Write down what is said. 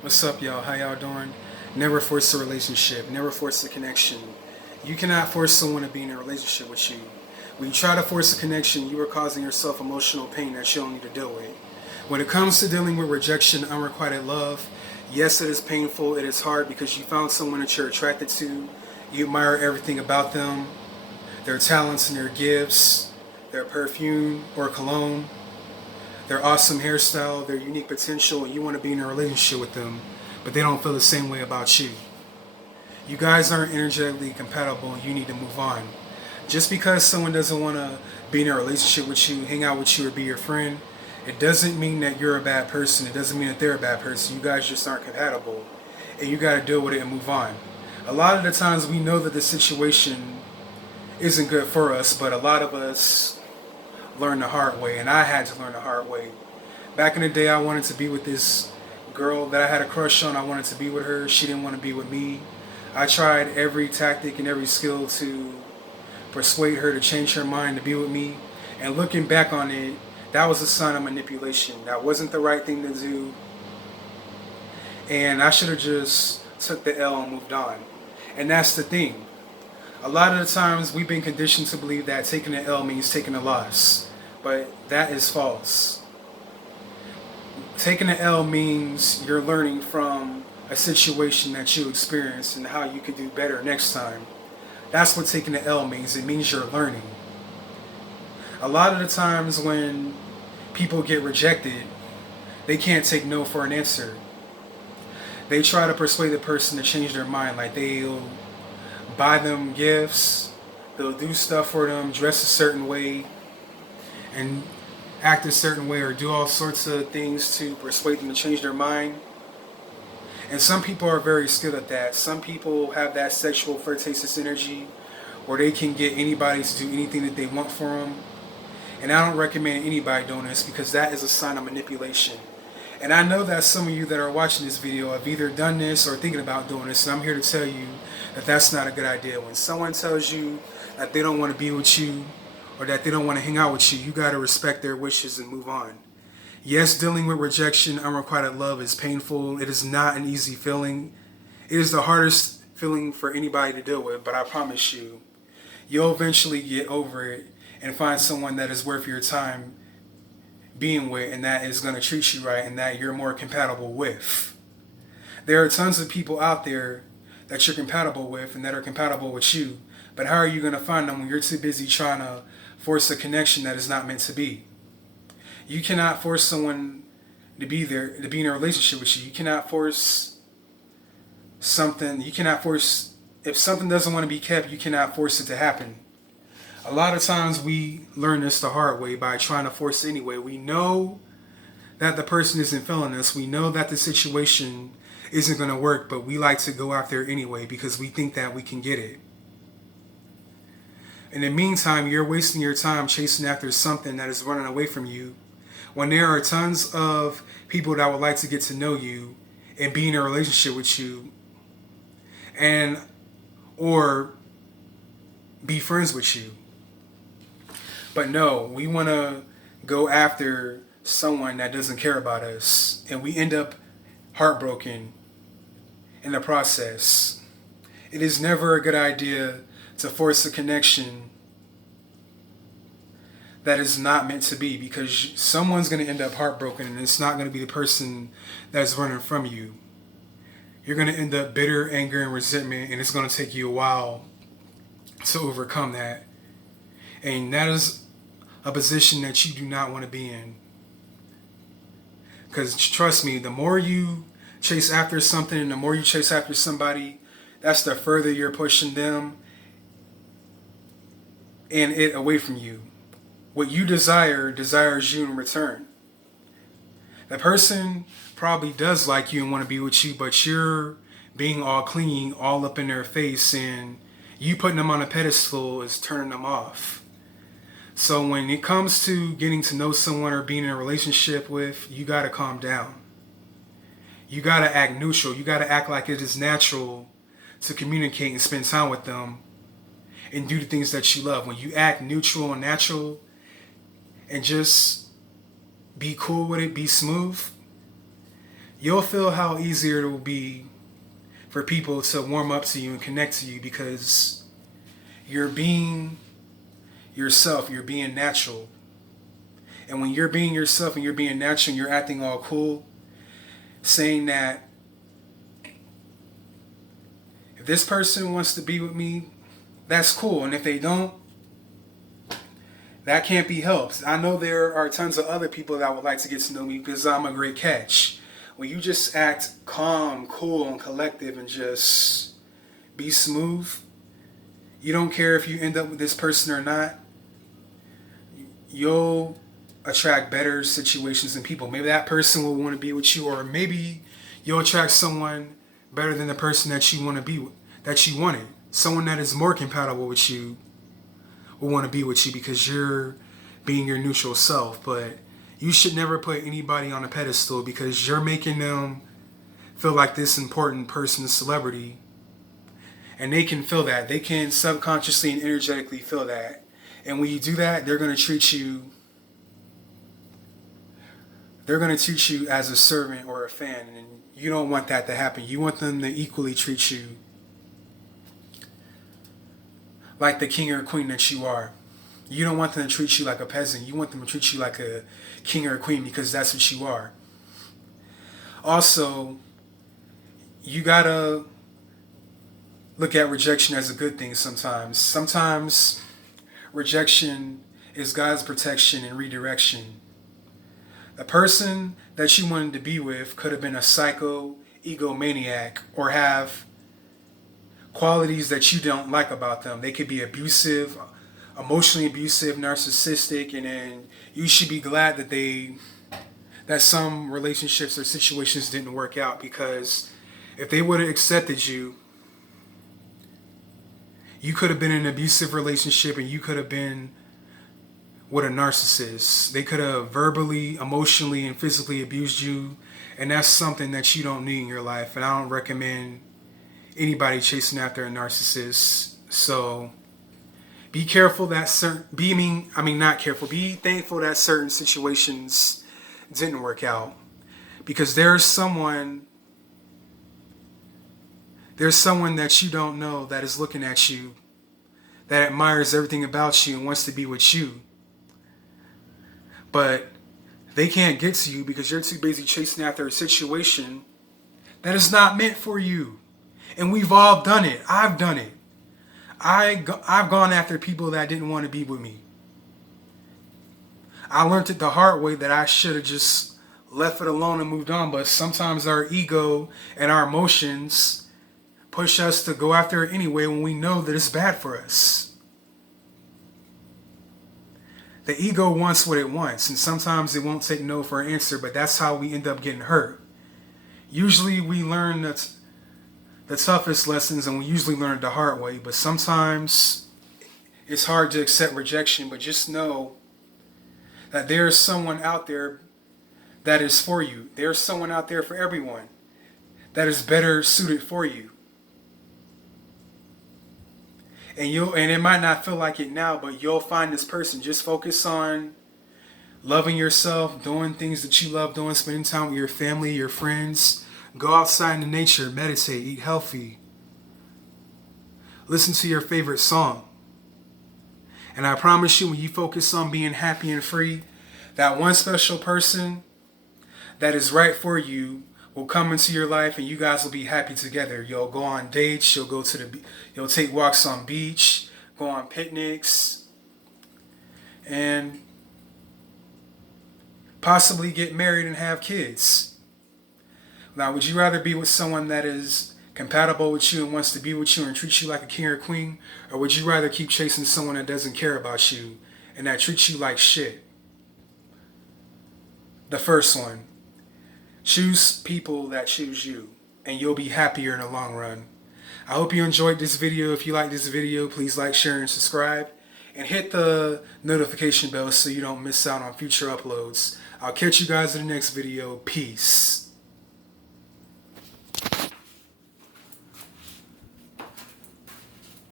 What's up, y'all? How y'all doing? Never force a relationship. Never force a connection. You cannot force someone to be in a relationship with you. When you try to force a connection, you are causing yourself emotional pain that you don't need to deal with. When it comes to dealing with rejection, unrequited love, yes, it is painful. It is hard because you found someone that you're attracted to. You admire everything about them, their talents and their gifts, their perfume or cologne, their awesome hairstyle, their unique potential, and you want to be in a relationship with them, but they don't feel the same way about you. You guys aren't energetically compatible and you need to move on. Just because someone doesn't want to be in a relationship with you, hang out with you, or be your friend, it doesn't mean that you're a bad person. It doesn't mean that they're a bad person. You guys just aren't compatible. And you got to deal with it and move on. A lot of the times we know that the situation isn't good for us, but a lot of us learn the hard way, and I had to learn the hard way. Back in the day, I wanted to be with this girl that I had a crush on. I wanted to be with her. She didn't want to be with me. I tried every tactic and every skill to persuade her to change her mind to be with me. And looking back on it, that was a sign of manipulation. That wasn't the right thing to do. And I should have just took the L and moved on. And that's the thing. A lot of the times we've been conditioned to believe that taking an L means taking a loss. But that is false. Taking an L means you're learning from a situation that you experienced and how you can do better next time. That's what taking an L means. It means you're learning. A lot of the times when people get rejected, they can't take no for an answer. They try to persuade the person to change their mind. Like they'll buy them gifts, they'll do stuff for them, dress a certain way, and act a certain way, or do all sorts of things to persuade them to change their mind. And some people are very skilled at that. Some people have that sexual flirtatious energy where they can get anybody to do anything that they want for them. And I don't recommend anybody doing this because that is a sign of manipulation. And I know that some of you that are watching this video have either done this or thinking about doing this, and I'm here to tell you that that's not a good idea. When someone tells you that they don't want to be with you or that they don't want to hang out with you, you got to respect their wishes and move on. Yes, dealing with rejection, unrequited love is painful. It is not an easy feeling. It is the hardest feeling for anybody to deal with, but I promise you, you'll eventually get over it and find someone that is worth your time being with and that is going to treat you right and that you're more compatible with. There are tons of people out there that you're compatible with and that are compatible with you, but how are you going to find them when you're too busy trying to force a connection that is not meant to be? You cannot force someone to be there, to be in a relationship with you. You cannot force something. You cannot force, if something doesn't want to be kept, you cannot force it to happen. A lot of times we learn this the hard way by trying to force it anyway. We know that the person isn't feeling us. We know that the situation isn't going to work, but we like to go after it anyway because we think that we can get it. In the meantime, you're wasting your time chasing after something that is running away from you when there are tons of people that would like to get to know you and be in a relationship with you and or be friends with you. But no, we want to go after someone that doesn't care about us, and we end up heartbroken in the process. It is never a good idea to force a connection that is not meant to be because someone's going to end up heartbroken and it's not going to be the person that's running from you. You're going to end up bitter, anger, and resentment, and it's going to take you a while to overcome that. And that is a position that you do not want to be in. Because trust me, the more you chase after something and the more you chase after somebody, that's the further you're pushing them and it away from you. What you desire desires you in return. The person probably does like you and want to be with you, but you're being all clingy, all up in their face, and you putting them on a pedestal is turning them off. So when it comes to getting to know someone or being in a relationship with, you got to calm down. You got to act neutral. You got to act like it is natural to communicate and spend time with them and do the things that you love. When you act neutral and natural and just be cool with it, be smooth, you'll feel how easier it will be for people to warm up to you and connect to you because you're being yourself, you're being natural. And when you're being yourself and you're being natural and you're acting all cool, saying that if this person wants to be with me, that's cool. And if they don't, that can't be helped. I know there are tons of other people that would like to get to know me because I'm a great catch. When you just act calm, cool, and collective and just be smooth, you don't care if you end up with this person or not, you'll attract better situations and people. Maybe that person will want to be with you, or maybe you'll attract someone better than the person that you want to be with, that you wanted. Someone that is more compatible with you will want to be with you because you're being your neutral self. But you should never put anybody on a pedestal because you're making them feel like this important person, celebrity, and they can feel that. They can subconsciously and energetically feel that. And when you do that, they're going to treat you as a servant or a fan, and you don't want that to happen. You want them to equally treat you like the king or queen that you are. You don't want them to treat you like a peasant. You want them to treat you like a king or a queen because that's what you are. Also, you gotta look at rejection as a good thing sometimes. Sometimes rejection is God's protection and redirection. The person that you wanted to be with could have been a psycho, egomaniac, or have qualities that you don't like about them. They could be abusive, emotionally abusive, narcissistic, and then you should be glad that some relationships or situations didn't work out, because if they would have accepted you, you could have been in an abusive relationship and you could have been with a narcissist. They could have verbally, emotionally, and physically abused you, and that's something that you don't need in your life. And I don't recommend anybody chasing after a narcissist. So be careful that be thankful that certain situations didn't work out, because there's someone that you don't know that is looking at you, that admires everything about you and wants to be with you. But they can't get to you because you're too busy chasing after a situation that is not meant for you. And we've all done it. I've done it. I've gone after people that didn't want to be with me. I learned it the hard way that I should have just left it alone and moved on. But sometimes our ego and our emotions push us to go after it anyway when we know that it's bad for us. The ego wants what it wants, and sometimes it won't take no for an answer, but that's how we end up getting hurt. Usually we learn the toughest lessons, and we usually learn it the hard way, but sometimes it's hard to accept rejection. But just know that there's someone out there that is for you. There's someone out there for everyone that is better suited for you. And it might not feel like it now, but you'll find this person. Just focus on loving yourself, doing things that you love doing, spending time with your family, your friends. Go outside in the nature, meditate, eat healthy. Listen to your favorite song. And I promise you, when you focus on being happy and free, that one special person that is right for you will come into your life, and you guys will be happy together. You'll go on dates, you'll take walks on beach, go on picnics, and possibly get married and have kids. Now, would you rather be with someone that is compatible with you and wants to be with you and treat you like a king or queen, or would you rather keep chasing someone that doesn't care about you and that treats you like shit? The first one. Choose people that choose you, and you'll be happier in the long run. I hope you enjoyed this video. If you like this video, please like, share, and subscribe. And hit the notification bell so you don't miss out on future uploads. I'll catch you guys in the next video. Peace.